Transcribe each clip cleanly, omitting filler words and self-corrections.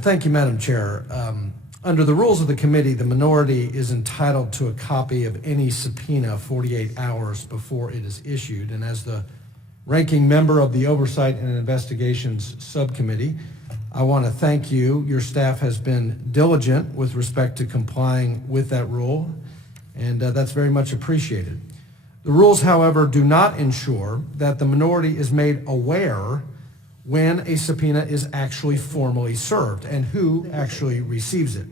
Thank you, Madam Chair. Under the rules of the committee, the minority is entitled to a copy of any subpoena 48 hours before it is issued. And as the ranking member of the Oversight and Investigations Subcommittee, I want to thank you. Your staff has been diligent with respect to complying with that rule, and that's very much appreciated. The rules, however, do not ensure that the minority is made aware when a subpoena is actually formally served and who actually receives it.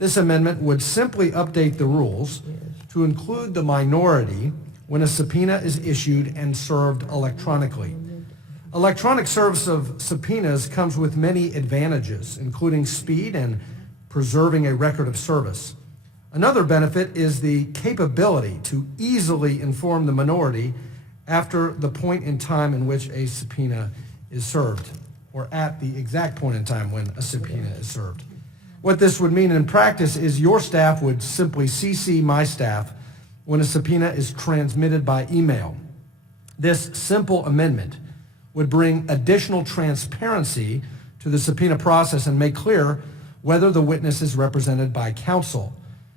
This amendment would simply update the rules to include the minority when a subpoena is issued and served electronically. Electronic service of subpoenas comes with many advantages, including speed and preserving a record of service. Another benefit is the capability to easily inform the minority after the point in time in which a subpoena is served, or at the exact point in time when a subpoena is served. What this would mean in practice is your staff would simply CC my staff when a subpoena is transmitted by email. This simple amendment would bring additional transparency to the subpoena process and make clear whether the witness is represented by counsel.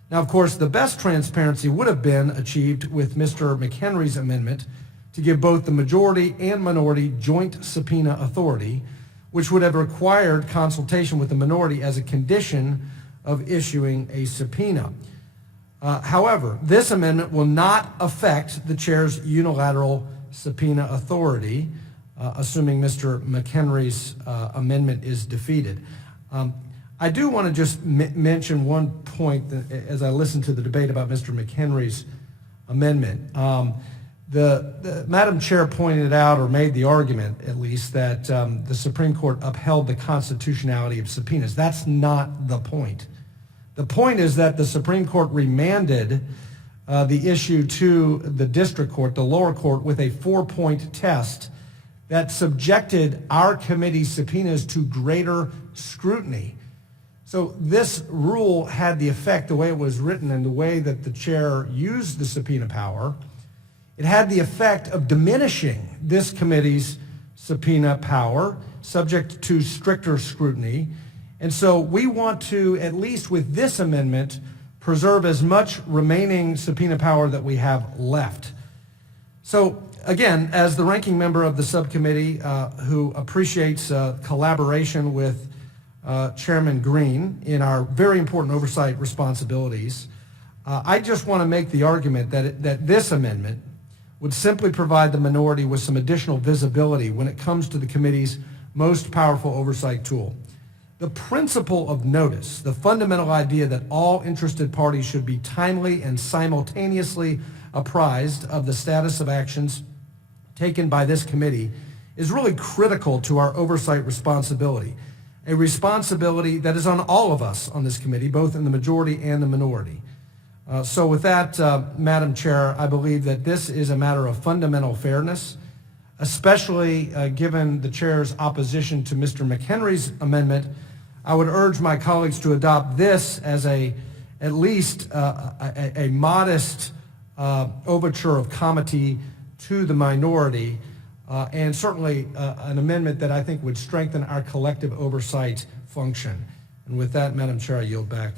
Now, of course, the best transparency would have been achieved with Mr. McHenry's amendment to give both the majority and minority joint subpoena authority, which would have required consultation with the minority as a condition of issuing a subpoena. However, this amendment will not affect the chair's unilateral subpoena authority, assuming Mr. McHenry's amendment is defeated. I do want to just mention one point that, as I listened to the debate about Mr. McHenry's amendment. The Madam Chair pointed out, or made the argument at least, that the Supreme Court upheld the constitutionality of subpoenas. That's not the point. The point is that the Supreme Court remanded the issue to the district court, the lower court, with a 4-point test that subjected our committee's subpoenas to greater scrutiny. So this rule had the effect, the way it was written and the way that the chair used the subpoena power, it had the effect of diminishing this committee's subpoena power, subject to stricter scrutiny. And so we want to, at least with this amendment, preserve as much remaining subpoena power that we have left. So again, as the ranking member of the subcommittee who appreciates collaboration with Chairman Green in our very important oversight responsibilities, I just want to make the argument that this amendment would simply provide the minority with some additional visibility when it comes to the committee's most powerful oversight tool. The principle of notice, the fundamental idea that all interested parties should be timely and simultaneously apprised of the status of actions taken by this committee, is really critical to our oversight responsibility, a responsibility that is on all of us on this committee, both in the majority and the minority. So with that, Madam Chair, I believe that this is a matter of fundamental fairness, especially given the chair's opposition to Mr. McHenry's amendment. I would urge my colleagues to adopt this as at least a modest overture of comity to the minority, and certainly an amendment that I think would strengthen our collective oversight function. And with that, Madam Chair, I yield back